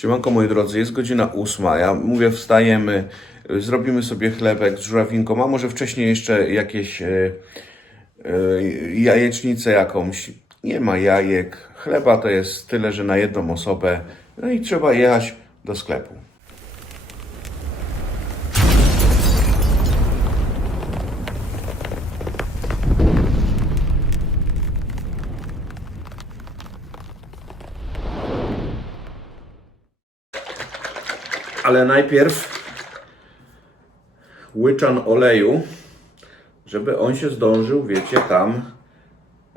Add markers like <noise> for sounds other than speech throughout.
Siemanko moi drodzy, jest godzina ósma. Ja mówię, wstajemy, zrobimy sobie chlebek z żurawinką, a może wcześniej jeszcze jakieś y, y, jajecznicę jakąś. Nie ma jajek. Chleba to jest tyle, że na jedną osobę. No i trzeba jechać do sklepu. Ale najpierw łyczan oleju, żeby on się zdążył, wiecie, tam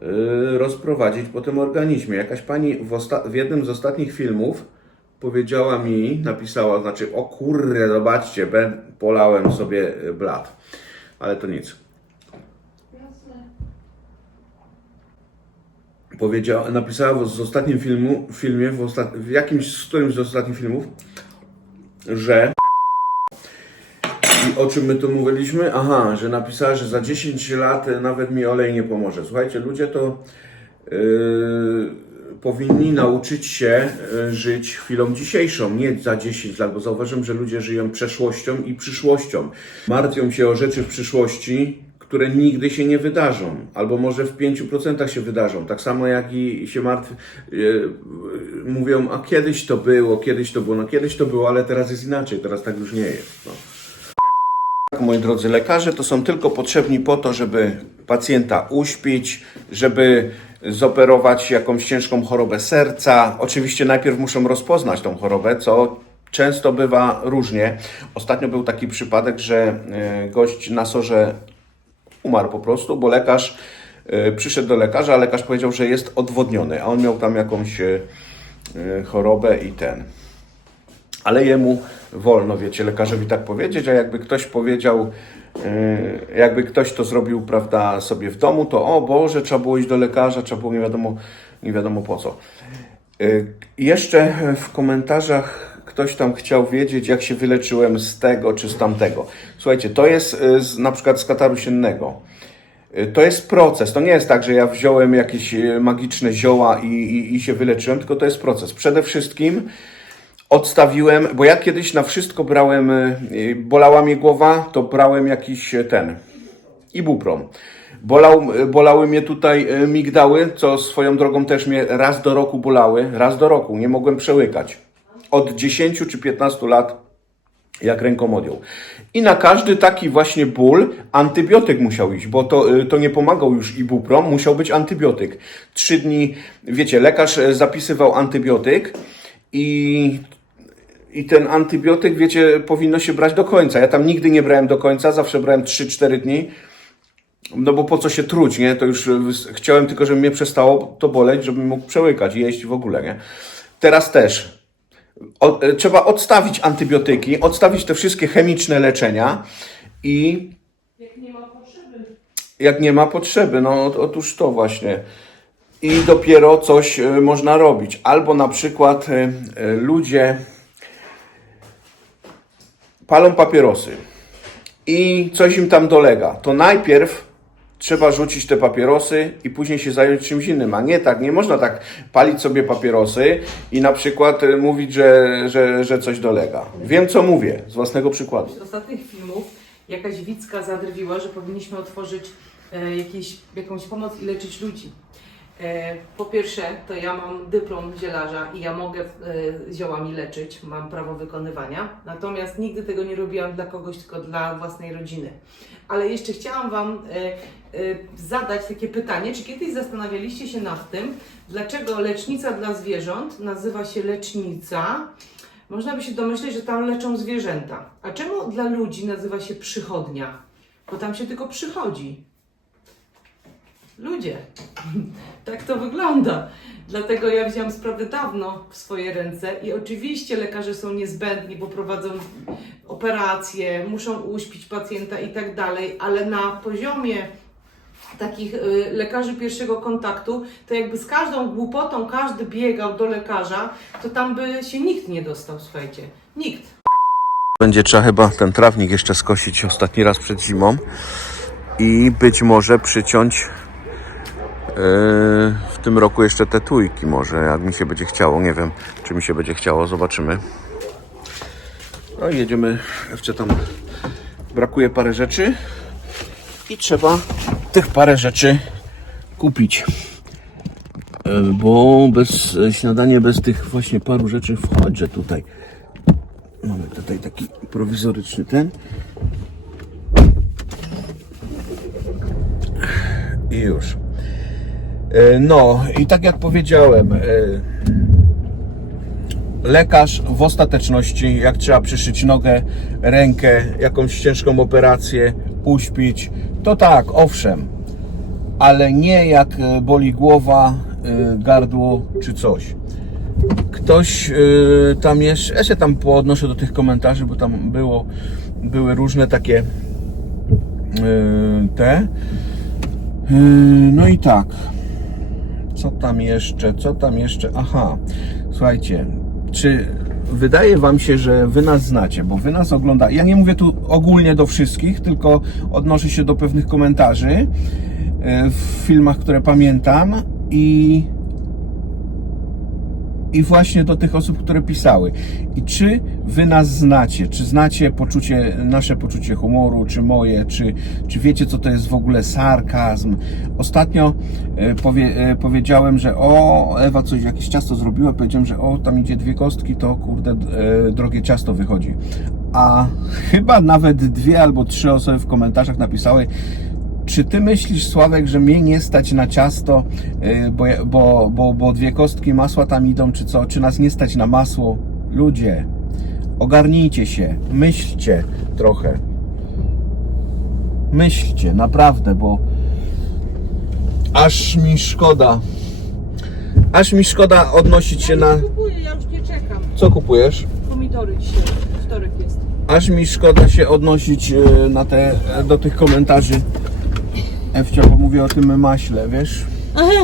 yy, rozprowadzić po tym organizmie. Jakaś pani w, w jednym z ostatnich filmów powiedziała mi, napisała, znaczy, o kurde, zobaczcie, ben, polałem sobie y, blat. Ale to nic. Powiedziała, napisała w, z ostatnim filmu, filmie, w, ostat, w jakimś z którymś z ostatnich filmów, że i o czym my tu mówiliśmy? Aha, że napisała, że za 10 lat nawet mi olej nie pomoże. Słuchajcie, ludzie to yy, powinni nauczyć się yy, żyć chwilą dzisiejszą, nie za 10 lat, bo zauważyłem, że ludzie żyją przeszłością i przyszłością. Martwią się o rzeczy w przyszłości, które nigdy się nie wydarzą, albo może w 5% się wydarzą. Tak samo jak i się martw, yy, mówią, a kiedyś to było, kiedyś to było, no kiedyś to było, ale teraz jest inaczej, teraz tak już nie jest. No. Tak, moi drodzy, lekarze to są tylko potrzebni po to, żeby pacjenta uśpić, żeby zoperować jakąś ciężką chorobę serca. Oczywiście najpierw muszą rozpoznać tą chorobę, co często bywa różnie. Ostatnio był taki przypadek, że e, gość na sorze umarł po prostu, bo lekarz e, przyszedł do lekarza, a lekarz powiedział, że jest odwodniony, a on miał tam jakąś e, e, chorobę i ten ale jemu wolno, wiecie, lekarzowi tak powiedzieć, a jakby ktoś powiedział, jakby ktoś to zrobił, prawda, sobie w domu, to o Boże, trzeba było iść do lekarza, trzeba było nie wiadomo, nie wiadomo po co. Jeszcze w komentarzach ktoś tam chciał wiedzieć, jak się wyleczyłem z tego czy z tamtego. Słuchajcie, to jest yy, z, na przykład z kataru siennego. Y, To jest proces. To nie jest tak, że ja wziąłem jakieś y, magiczne zioła i, i, i się wyleczyłem, tylko to jest proces. Przede wszystkim odstawiłem, bo ja kiedyś na wszystko brałem, y, y, bolała mnie głowa, to brałem jakiś y, ten, ibuprom. Bolał, y, bolały mnie tutaj y, migdały, co swoją drogą też mnie raz do roku bolały, raz do roku, nie mogłem przełykać. Od 10 czy 15 lat jak ręką odjął. I na każdy taki właśnie ból antybiotyk musiał iść, bo to, y, to nie pomagał już ibuprom, musiał być antybiotyk. Trzy dni, wiecie, lekarz e, zapisywał antybiotyk i, i ten antybiotyk, wiecie, powinno się brać do końca. Ja tam nigdy nie brałem do końca, zawsze brałem 3-4 dni. No bo po co się truć, nie? To już y, chciałem tylko, żeby mnie przestało to boleć, żebym mógł przełykać i jeść w ogóle, nie? Teraz też o, e, trzeba odstawić antybiotyki, odstawić te wszystkie chemiczne leczenia i Jak nie ma potrzeby. jak nie ma potrzeby, no ot- otóż to właśnie. I dopiero coś e, można robić. Albo na przykład e, ludzie palą papierosy i coś im tam dolega. To najpierw trzeba rzucić te papierosy i później się zająć czymś innym. A nie tak, nie można tak palić sobie papierosy i na przykład e, mówić, że, że, że coś dolega. Wiem co mówię, z własnego przykładu. Z ostatnich filmów jakaś Wicka zadrwiła, że powinniśmy otworzyć e, jakieś, jakąś pomoc i leczyć ludzi. E, po pierwsze, to ja mam dyplom zielarza i ja mogę e, ziołami leczyć, mam prawo wykonywania. Natomiast nigdy tego nie robiłam dla kogoś, tylko dla własnej rodziny. Ale jeszcze chciałam Wam e, zadać takie pytanie, czy kiedyś zastanawialiście się nad tym, dlaczego lecznica dla zwierząt nazywa się lecznica, Można by się domyśleć, że tam leczą zwierzęta. A czemu dla ludzi nazywa się przychodnia? Bo tam się tylko przychodzi. Ludzie. <laughs> tak to wygląda. Dlatego ja wziąłam sprawę dawno w swoje ręce i oczywiście lekarze są niezbędni, bo prowadzą operacje, muszą uśpić pacjenta i tak dalej, ale na poziomie takich y, lekarzy pierwszego kontaktu, to jakby z każdą głupotą każdy biegał do lekarza, to tam by się nikt nie dostał, słuchajcie. Nikt. Będzie trzeba chyba ten trawnik jeszcze skosić ostatni raz przed zimą i być może przyciąć w tym roku jeszcze te tujki może, jak mi się będzie chciało, nie wiem, czy mi się będzie chciało, zobaczymy. No i jedziemy, jeszcze tam brakuje parę rzeczy i trzeba tych parę rzeczy kupić. E, Bo bez e, śniadanie, bez tych właśnie paru rzeczy wchodzę tutaj. Mamy tutaj taki prowizoryczny ten. I już. E, No, i tak jak powiedziałem, e, lekarz w ostateczności, jak trzeba przyszyć nogę, rękę, jakąś ciężką operację, uśpić, to tak, owszem, ale nie jak e, boli głowa, gardło czy coś. Ktoś tam jeszcze, ja się tam poodnoszę do tych komentarzy, bo tam było, były różne takie te. No i tak. Co tam jeszcze? Co tam jeszcze? Aha, słuchajcie, czy wydaje Wam się, że Wy nas znacie, bo Wy nas ogląda. Ja nie mówię tu ogólnie do wszystkich, tylko odnoszę się do pewnych komentarzy e, w filmach, które pamiętam i i właśnie do tych osób, które pisały. I czy wy nas znacie? Czy znacie poczucie, nasze poczucie humoru, czy moje, czy, czy wiecie, co to jest w ogóle sarkazm? Ostatnio e, powie, e, powiedziałem, że o, Ewa coś, jakieś ciasto zrobiła, powiedziałem, że o, tam idzie dwie kostki, to kurde, e, drogie ciasto wychodzi. A chyba nawet dwie albo trzy osoby w komentarzach napisały, czy ty myślisz, Sławek, że mnie nie stać na ciasto, yy, bo, bo, bo, bo dwie kostki masła tam idą, czy co? Czy nas nie stać na masło? Ludzie, ogarnijcie się, myślcie trochę. Myślcie, naprawdę, bo aż mi szkoda. Aż mi szkoda odnosić się na. kupuję, ja już nie czekam. Co kupujesz? Pomidory dzisiaj, wtorek jest. Aż mi szkoda się odnosić e, na te, do tych komentarzy. Ewcia, bo mówię o tym maśle, wiesz?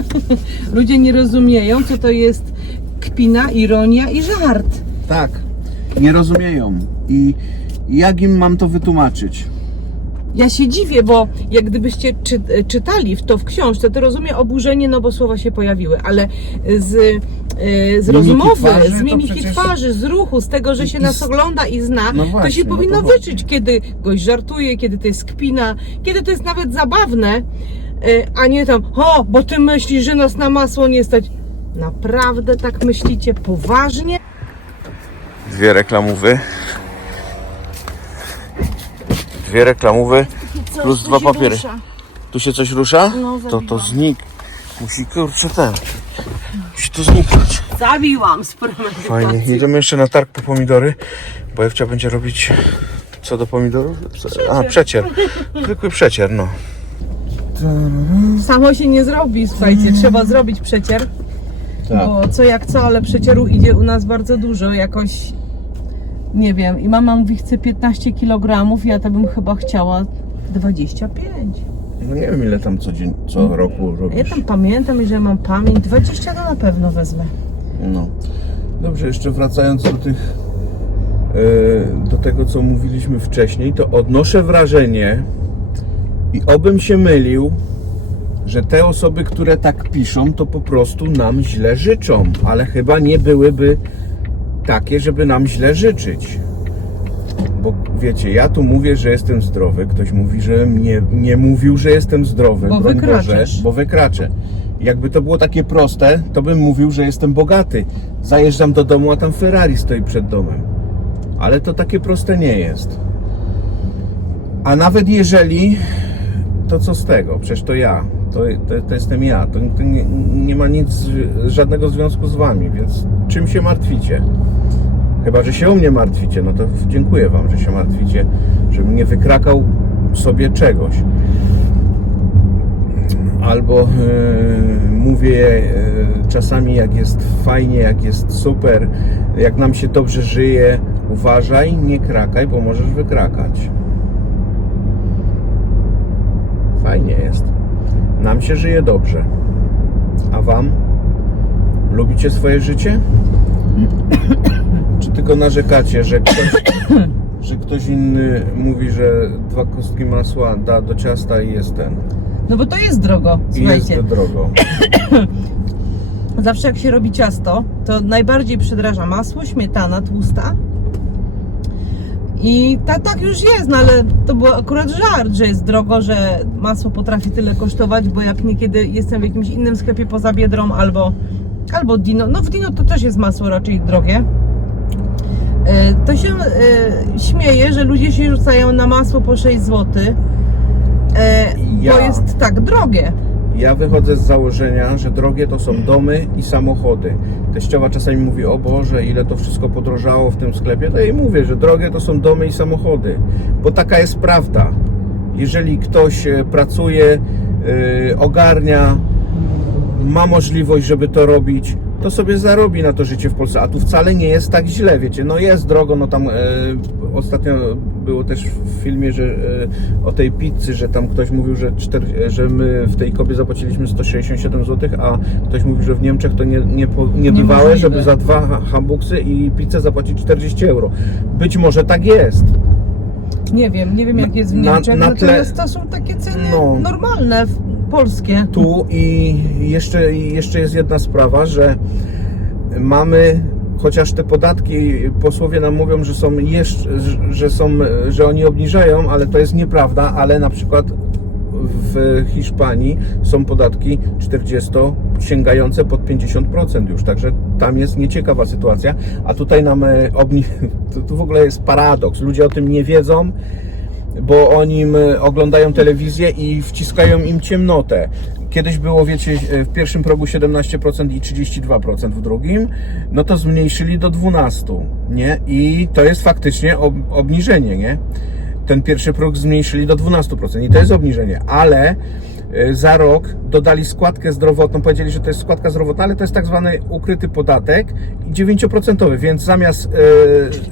<laughs> Ludzie nie rozumieją, co to jest kpina, ironia i żart. Tak, nie rozumieją. I jak im mam to wytłumaczyć? Ja się dziwię, bo jak gdybyście czy, czytali w to w książce, to rozumiem oburzenie, no bo słowa się pojawiły, ale z, y, z Mimiki rozmowy, twarzy, z to mimiki przecież- twarzy, z ruchu, z tego, że się I- nas ogląda i zna, No to właśnie, się no to powinno właśnie. wyczuć, kiedy gość żartuje, kiedy to jest kpina, kiedy to jest nawet zabawne, y, a nie tam, o, bo ty myślisz, że nas na masło nie stać. Naprawdę tak myślicie poważnie? Dwie reklamówy. Dwie reklamówy plus dwa papiery. Tu się coś rusza? No, to to znik. Musi kurczę ten. Musi to zniknąć. Zabiłam z premedytacji. Fajnie. Jedziemy jeszcze na targ po pomidory, bo Ewcia będzie robić co do pomidorów? A, przecier. Zwykły przecier, no. Samo się nie zrobi, słuchajcie, trzeba zrobić przecier. Tak. Bo co jak co, ale przecieru idzie u nas bardzo dużo, jakoś nie wiem. I mama mówi, chce 15 kg, ja to bym chyba chciała 25. No nie wiem ile tam co dzień, co roku Ja robisz. tam pamiętam, że mam pamięć, 20 to na pewno wezmę. No. Dobrze, jeszcze wracając do tych e, do tego co mówiliśmy wcześniej, to odnoszę wrażenie i obym się mylił, że te osoby, które tak piszą, to po prostu nam źle życzą, ale chyba nie byłyby takie, żeby nam źle życzyć. Bo wiecie, ja tu mówię, że jestem zdrowy, ktoś mówi, że nie, nie mówił, że jestem zdrowy, Bo broń. Boże, bo wykraczę. Jakby to było takie proste, to bym mówił, że jestem bogaty. Zajeżdżam do domu, a tam Ferrari stoi przed domem. Ale to takie proste nie jest. A nawet jeżeli, to co z tego? Przecież to ja. To, to, to jestem ja. To, to nie, nie ma nic, żadnego związku z wami, więc czym się martwicie? Chyba, że się o mnie martwicie, no to dziękuję wam, że się martwicie, żebym nie wykrakał sobie czegoś. Albo e, mówię e, czasami, jak jest fajnie, jak jest super, jak nam się dobrze żyje, uważaj, nie krakaj, bo możesz wykrakać. Fajnie jest. Nam się żyje dobrze. A wam? Lubicie swoje życie? Tylko narzekacie, że ktoś, <coughs> że ktoś inny mówi, że dwa kostki masła da do ciasta i jest ten? No bo to jest drogo, I słuchajcie. jest drogo. <coughs> Zawsze jak się robi ciasto, to najbardziej przedraża masło, śmietana tłusta. I ta, tak już jest, no ale to był akurat żart, że jest drogo, że masło potrafi tyle kosztować, bo jak niekiedy jestem w jakimś innym sklepie poza Biedrą albo, albo Dino, no w Dino to też jest masło raczej drogie, to się e, śmieje, że ludzie się rzucają na masło po 6 zł, e, bo Ja. jest tak drogie. Ja wychodzę z założenia, że drogie to są domy i samochody. Teściowa czasami mówi, o Boże, ile to wszystko podrożało w tym sklepie. To jej mówię, że drogie to są domy i samochody. Bo taka jest prawda. Jeżeli ktoś e, pracuje, e, ogarnia, ma możliwość, żeby to robić, to sobie zarobi na to życie w Polsce. A tu wcale nie jest tak źle, wiecie. No jest drogo, no tam e, ostatnio było też w filmie, że e, o tej pizzy, że tam ktoś mówił, że, czter, że my w tej kobie zapłaciliśmy 167 zł, a ktoś mówił, że w Niemczech to nie, nie, po- nie bywałe, żeby za dwa ha- hambuksy i pizzę zapłacić 40 euro. Być może tak jest. Nie wiem, nie wiem jak jest w Na- Niemczech, na tle- natomiast to są takie ceny No. normalne, polskie. tu i jeszcze, jeszcze jest jedna sprawa, że mamy chociaż te podatki posłowie nam mówią, że są jeszcze, że są, że oni obniżają, ale to jest nieprawda, ale na przykład w Hiszpanii są podatki 40 sięgające pod 50% już, także tam jest nieciekawa sytuacja, a tutaj nam e, obni... <laughs> to, to w ogóle jest paradoks, ludzie o tym nie wiedzą, bo oni oglądają telewizję i wciskają im ciemnotę. Kiedyś było, wiecie, w pierwszym progu 17% i 32% w drugim, no to zmniejszyli do 12%, nie? I to jest faktycznie ob obniżenie, nie? Ten pierwszy próg zmniejszyli do 12% i to jest obniżenie, ale e, za rok dodali składkę zdrowotną, powiedzieli, że to jest składka zdrowotna, ale to jest tak zwany ukryty podatek i 9%, więc zamiast e,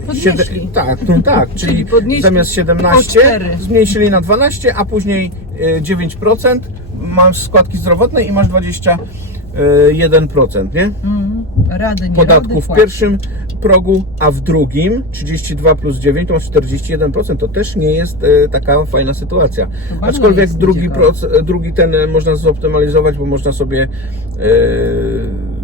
Podnieśli. siedem- tak, no tak, czyli, Czyli zamiast o 17 cztery. zmniejszyli na 12, a później e, 9%, masz składki zdrowotne i masz 21%, nie? Mm, rady, nie Podatku rady, w pierwszym progu, a w drugim 32 plus 9 to masz 41%. To też nie jest e, taka fajna sytuacja. bardzo Aczkolwiek drugi, proc- drugi ten e, można zoptymalizować, bo można sobie e, li-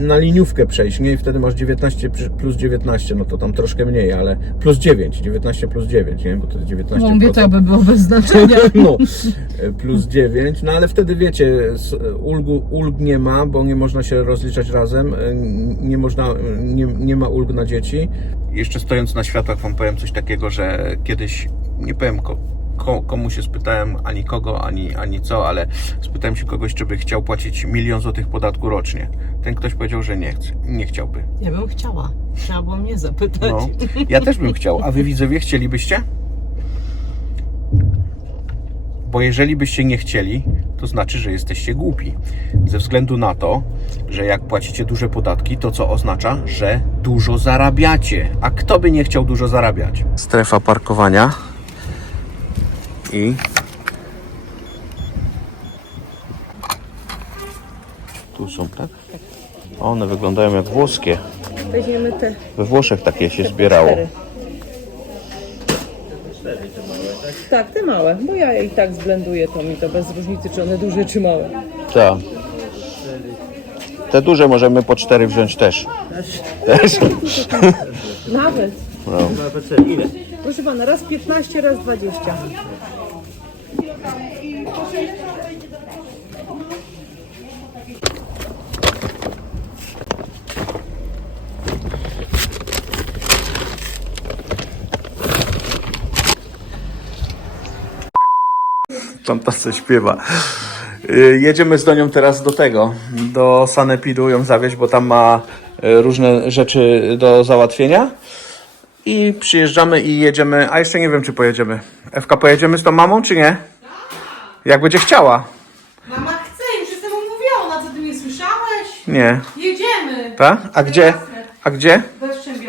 na liniówkę przejść, nie? I wtedy masz 19 przy- plus 19, no to tam troszkę mniej, ale plus 9, 19 plus 9, nie? Bo to jest 19%. No mówię, to by było bez znaczenia. <laughs> No, e, plus 9, no ale wtedy wiecie, s- ulgu, ulg nie ma, bo nie można się rozliczać razem, e, nie można, nie, nie ma ulg na dzieci. Jeszcze stojąc na światłach wam powiem coś takiego, że kiedyś, nie powiem ko, ko, komu się spytałem, ani kogo, ani, ani co, ale spytałem się kogoś, czy by chciał płacić milion złotych podatku rocznie. Ten ktoś powiedział, że nie chce, nie chciałby. Ja bym chciała. Trzeba było mnie zapytać. No, ja też bym chciał. A wy widzowie chcielibyście? Bo jeżeli byście nie chcieli, to znaczy, że jesteście głupi. Ze względu na to, że jak płacicie duże podatki, to co oznacza, że dużo zarabiacie. A kto by nie chciał dużo zarabiać? Strefa parkowania i tu są, tak? One wyglądają jak włoskie. Weźmiemy te We Włoszech takie się zbierało. Tak, te małe, bo ja i tak zblenduję to mi to bez różnicy, czy one duże, czy małe. Tak. Te duże możemy po cztery wziąć też. Też? <laughs> Nawet. No. Proszę pana, raz 15, raz 20. Tam ta co śpiewa. Y, Jedziemy z Donią teraz do tego, do Sanepidu ją zawieźć, bo tam ma y, różne rzeczy do załatwienia. I przyjeżdżamy i jedziemy, a jeszcze nie wiem czy pojedziemy. Ewka, pojedziemy z tą mamą czy nie? Jak będzie chciała. Mama chce, już jestem umówiona, co ty nie słyszałeś? Nie. Jedziemy. Tak? A gdzie? A gdzie? Bez Szczębia.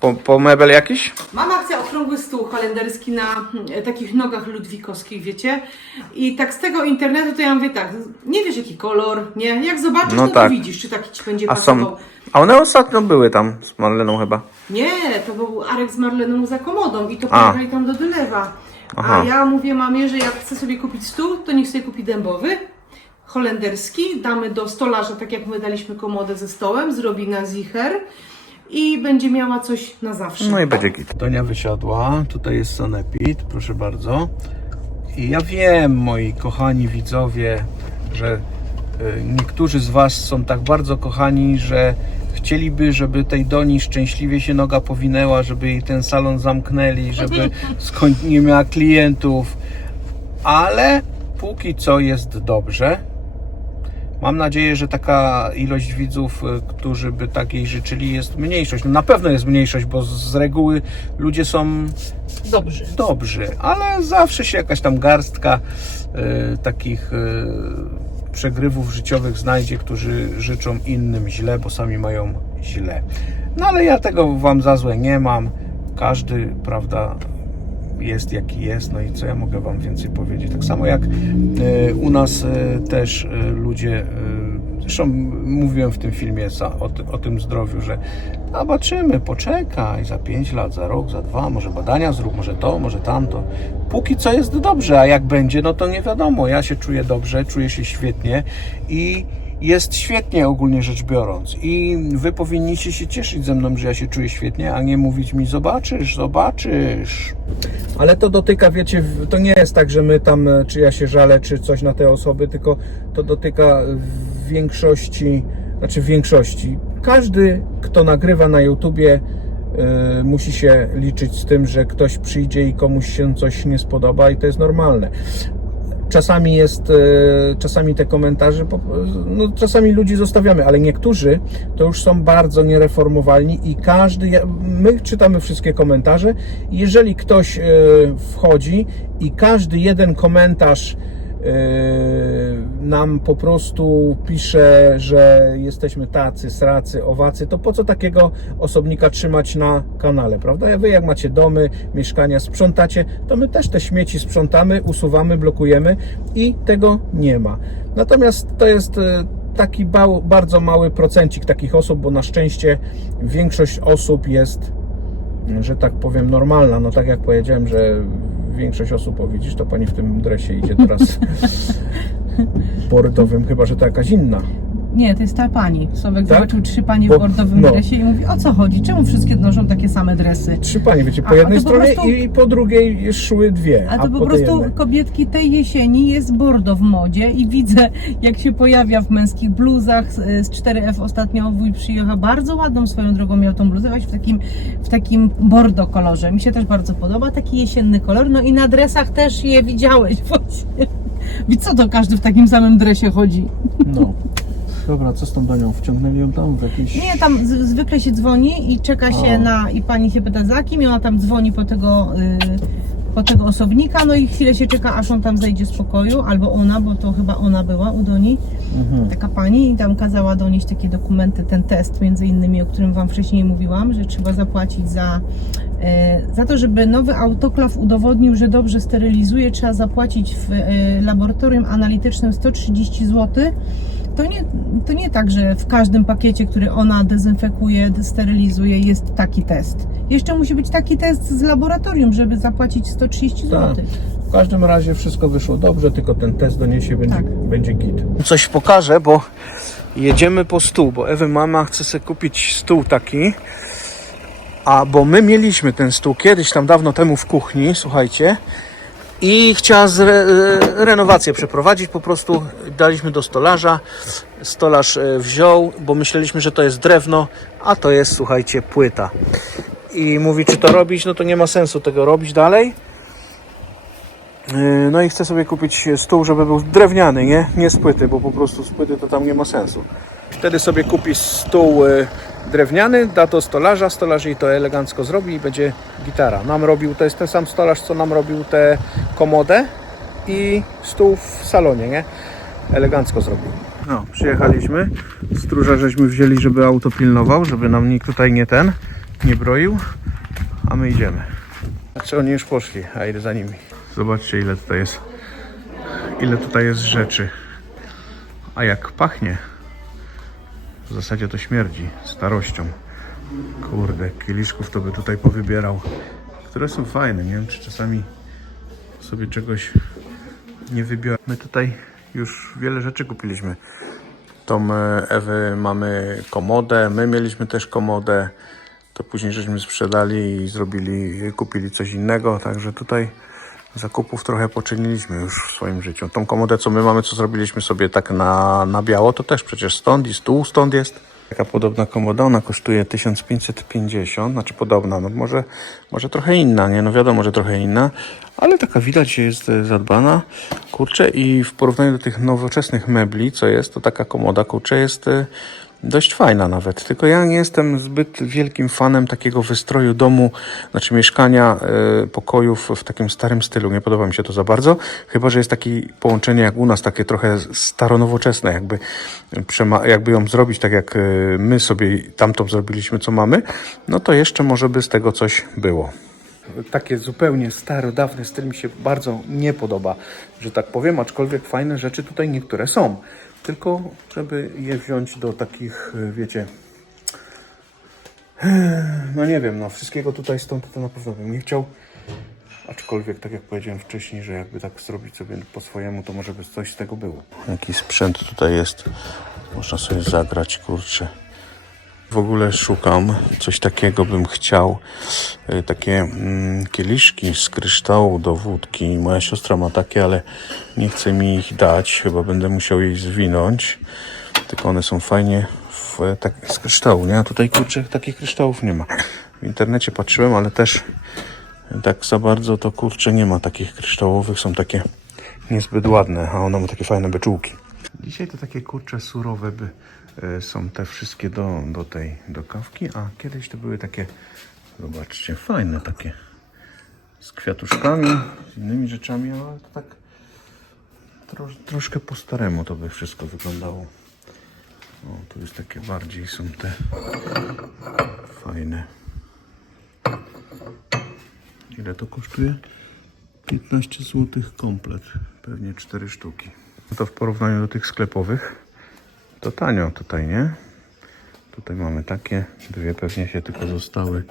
Po, po mebel jakiś? Mama chce okrągły stół holenderski na mm, takich nogach ludwikowskich, wiecie? I tak z tego internetu to ja mówię tak, nie wiesz jaki kolor, nie? Jak zobaczysz, No no, to tak. widzisz, czy taki ci będzie A pasował. są. A one ostatnio były tam z Marleną chyba. Nie, to był Arek z Marleną za komodą i to A. pojechali tam do Dylewa. Aha. A ja mówię mamie, że jak chce sobie kupić stół, to niech sobie kupi dębowy, holenderski, damy do stolarza, tak jak my daliśmy komodę ze stołem, zrobi na zicher i będzie miała coś na zawsze. No i będzie git. Tonia wysiadła, tutaj jest sanepid, proszę bardzo. I ja wiem, moi kochani widzowie, że y, niektórzy z Was są tak bardzo kochani, że chcieliby, żeby tej Doni szczęśliwie się noga powinęła, żeby jej ten salon zamknęli, żeby <laughs> skąd nie miała klientów. Ale póki co jest dobrze. Mam nadzieję, że taka ilość widzów, y, którzy by takiej życzyli, jest mniejszość. No na pewno jest mniejszość, bo z reguły ludzie są Dobrze. dobrzy, ale zawsze się jakaś tam garstka y, takich y, przegrywów życiowych znajdzie, którzy życzą innym źle, bo sami mają źle. No ale ja tego wam za złe nie mam. Każdy, prawda, jest jaki jest, no i co ja mogę wam więcej powiedzieć. Tak samo jak y, u nas y, też y, ludzie, zresztą mówiłem w tym filmie o tym zdrowiu, że zobaczymy, poczekaj, za 5 lat, za rok, za dwa, może badania zrób, może to, może tamto. Póki co jest dobrze, a jak będzie, no to nie wiadomo. Ja się czuję dobrze, czuję się świetnie i jest świetnie ogólnie rzecz biorąc. I wy powinniście się cieszyć ze mną, że ja się czuję świetnie, a nie mówić mi zobaczysz, zobaczysz. Ale to dotyka, wiecie, to nie jest tak, że my tam, e, czy ja się żalę, czy coś na te osoby, tylko to dotyka większości, znaczy w większości. Każdy, kto nagrywa na YouTubie, y, musi się liczyć z tym, że ktoś przyjdzie i komuś się coś nie spodoba i to jest normalne. Czasami jest, e, czasami te komentarze, no czasami ludzi zostawiamy, ale niektórzy to już są bardzo niereformowalni i każdy, my czytamy wszystkie komentarze jeżeli ktoś e, wchodzi i każdy jeden komentarz nam po prostu pisze, że jesteśmy tacy, sracy, owacy, to po co takiego osobnika trzymać na kanale, prawda? Wy jak macie domy, mieszkania, sprzątacie, to my też te śmieci sprzątamy, usuwamy, blokujemy i tego nie ma. Natomiast to jest e, taki bardzo mały procencik takich osób, bo na szczęście większość osób jest że tak powiem, normalna. No tak jak powiedziałem, że większość osób, o widzisz, to pani w tym dresie idzie teraz <laughs> bordowym, chyba że to jakaś inna. Nie, to jest ta pani. Sławek Tak? zobaczył trzy panie Bo- w bordowym no. dresie i mówi, o co chodzi? Czemu wszystkie noszą takie same dresy? Trzy panie, wiecie, po A, a jednej to po stronie prostu- i po drugiej szły dwie. A to po po tej prostu jednej. kobietki tej jesieni jest bordo w modzie i widzę, jak się pojawia w męskich bluzach z, z 4F ostatnio wuj przyjechał bardzo ładną swoją drogą miał tą bluzę właśnie w takim, w takim bordo kolorze. Mi się też bardzo podoba taki jesienny kolor. No i na dresach też je widziałeś właśnie. <laughs> I co to każdy w takim samym dresie chodzi? No. <laughs> Dobra, co z tą Danią? Wciągnęli ją tam w jakiś... Nie, tam z, zwykle się dzwoni i czeka się A. na i pani się pyta za kim i ona tam dzwoni po tego, y, po tego osobnika, no i chwilę się czeka, aż on tam zejdzie z pokoju, albo ona, bo to chyba ona była u Doni, Mhm. taka pani i tam kazała donieść takie dokumenty, ten test między innymi, o którym Wam wcześniej mówiłam, że trzeba zapłacić za, e, za to, żeby nowy autoklaw udowodnił, że dobrze sterylizuje, trzeba zapłacić w e, laboratorium analitycznym 130 zł. To nie, to nie tak, że w każdym pakiecie, który ona dezynfekuje, sterylizuje, jest taki test. Jeszcze musi być taki test z laboratorium, żeby zapłacić 130 zł. Tak. W każdym razie wszystko wyszło dobrze, tylko ten test doniesie będzie, Tak. będzie git. Coś pokażę, bo jedziemy po stół, bo Ewy mama chce sobie kupić stół taki. A bo my mieliśmy ten stół kiedyś tam dawno temu w kuchni, słuchajcie. I chciała zre, e, renowację przeprowadzić, po prostu daliśmy do stolarza. Stolarz e, wziął, bo myśleliśmy, że to jest drewno, a to jest, słuchajcie, płyta. I mówi, czy to robić, no to nie ma sensu tego robić dalej. Yy, No i chcę sobie kupić stół, żeby był drewniany, nie? Nie z płyty, bo po prostu z płyty to tam nie ma sensu. Wtedy sobie kupi stół drewniany, da to stolarza, stolarz jej to elegancko zrobi i będzie gitara. Nam robił, to jest ten sam stolarz, co nam robił tę komodę i stół w salonie, nie? Elegancko zrobił. No, przyjechaliśmy. Stróża żeśmy wzięli, żeby auto pilnował, żeby nam nikt tutaj nie ten, nie broił. A my idziemy. Znaczy oni już poszli, a idę za nimi. Zobaczcie ile tutaj jest. Ile tutaj jest rzeczy. A jak pachnie. W zasadzie to śmierdzi starością. Kurde, kieliszków to by tutaj powybierał. Które są fajne. Nie wiem czy czasami sobie czegoś nie wybiorę. My tutaj już wiele rzeczy kupiliśmy. Tą e, Ewy mamy komodę, my mieliśmy też komodę. To później żeśmy sprzedali i zrobili, kupili coś innego, także tutaj zakupów trochę poczyniliśmy już w swoim życiu. Tą komodę, co my mamy, co zrobiliśmy sobie tak na, na biało, to też przecież stąd i stół stąd jest. Taka podobna komoda, ona kosztuje 1550, znaczy podobna, no może, może trochę inna, nie? No wiadomo, że trochę inna, ale taka widać, jest e, zadbana, kurczę i w porównaniu do tych nowoczesnych mebli, co jest, to taka komoda, kurczę, jest e, dość fajna nawet, tylko ja nie jestem zbyt wielkim fanem takiego wystroju domu, znaczy mieszkania, e, pokojów w takim starym stylu, nie podoba mi się to za bardzo, chyba, że jest takie połączenie jak u nas, takie trochę staronowoczesne, jakby, jakby ją zrobić tak jak my sobie tamtą zrobiliśmy, co mamy, no to jeszcze może by z tego coś było takie zupełnie starodawny styl mi się bardzo nie podoba, że tak powiem, aczkolwiek fajne rzeczy tutaj niektóre są. Tylko żeby je wziąć do takich, y, wiecie, no nie wiem, no wszystkiego tutaj stąd to na pewno bym nie chciał. Aczkolwiek, tak jak powiedziałem wcześniej, że jakby tak zrobić sobie po swojemu, to może by coś z tego było. Jaki sprzęt tutaj jest, można sobie zagrać, kurczę. W ogóle szukam, coś takiego bym chciał, y, takie mm, kieliszki z kryształu do wódki. Moja siostra ma takie, ale nie chce mi ich dać, chyba będę musiał jej zwinąć. Tylko one są fajnie w, tak, z kryształu, nie? A tutaj kurczę, takich kryształów nie ma. W internecie patrzyłem, ale też tak za bardzo to kurczę nie ma takich kryształowych, są takie niezbyt ładne, a one ma takie fajne beczułki. Dzisiaj to takie kurcze surowe by, e, są te wszystkie do, do tej, do kawki, a kiedyś to były takie, zobaczcie, fajne takie z kwiatuszkami, z innymi rzeczami, ale to tak tro, troszkę po staremu to by wszystko wyglądało. O, tu jest takie bardziej są te fajne. Ile to kosztuje? 15 zł komplet, pewnie 4 sztuki. To w porównaniu do tych sklepowych, to tanio tutaj, nie? Tutaj mamy takie, dwie pewnie się tylko zostały.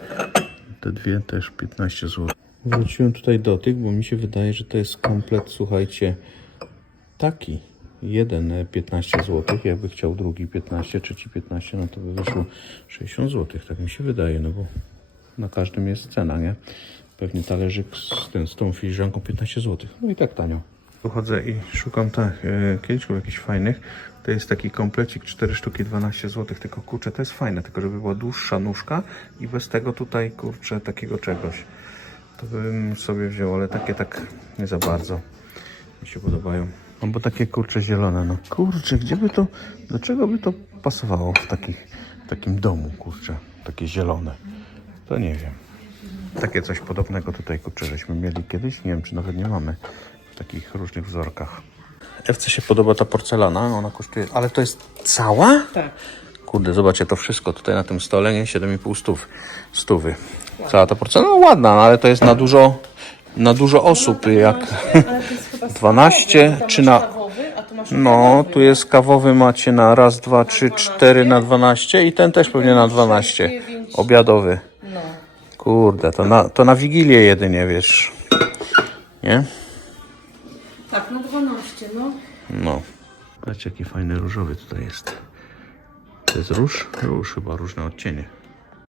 Te dwie też 15 zł. Wróciłem tutaj do tych, bo mi się wydaje, że to jest komplet, słuchajcie, taki. Jeden e, 15 zł, jakby chciał drugi 15, trzeci 15, no to by wyszło 60 zł, tak mi się wydaje, no bo na każdym jest cena, nie? Pewnie talerzyk z, ten, z tą filiżanką 15 zł. No i tak tanio. Tu chodzę i szukam tak, kieliszków jakichś fajnych. To jest taki komplecik 4 sztuki 12 zł, tylko kurczę, to jest fajne, tylko żeby była dłuższa nóżka i bez tego tutaj kurczę takiego czegoś. To bym sobie wziął, ale takie tak nie za bardzo mi się podobają. No bo takie kurcze zielone, no kurczę, gdzie by to, do czego by to pasowało w, w takim domu, kurczę, takie zielone. To nie wiem. Takie coś podobnego tutaj, kurczę, żeśmy mieli kiedyś, nie wiem, czy nawet nie mamy w takich różnych wzorkach. Ewce się podoba ta porcelana, ona kosztuje, ale to jest cała? Tak. Kurde, zobaczcie, to wszystko tutaj na tym stole, nie? 7,5 stów, stówy. Cała ta porcelana, no ładna, no, ale to jest na dużo, na dużo osób, jak... Ale to jest chyba <laughs> 12 Tam czy na- kawowy, a tu masz No, kawowy. tu jest kawowy, macie na raz, dwa, trzy, cztery na 12 i ten też pewnie na 12. Obiadowy. No. Kurde, to na, to na Wigilię jedynie, wiesz. Nie? Tak, no 12, no. No. Patrzcie, jaki fajny różowy tutaj jest. To jest róż? Róż chyba, różne odcienie.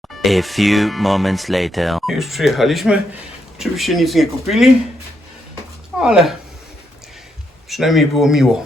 A few moments later. Już przyjechaliśmy. Oczywiście nic nie kupili, ale przynajmniej było miło.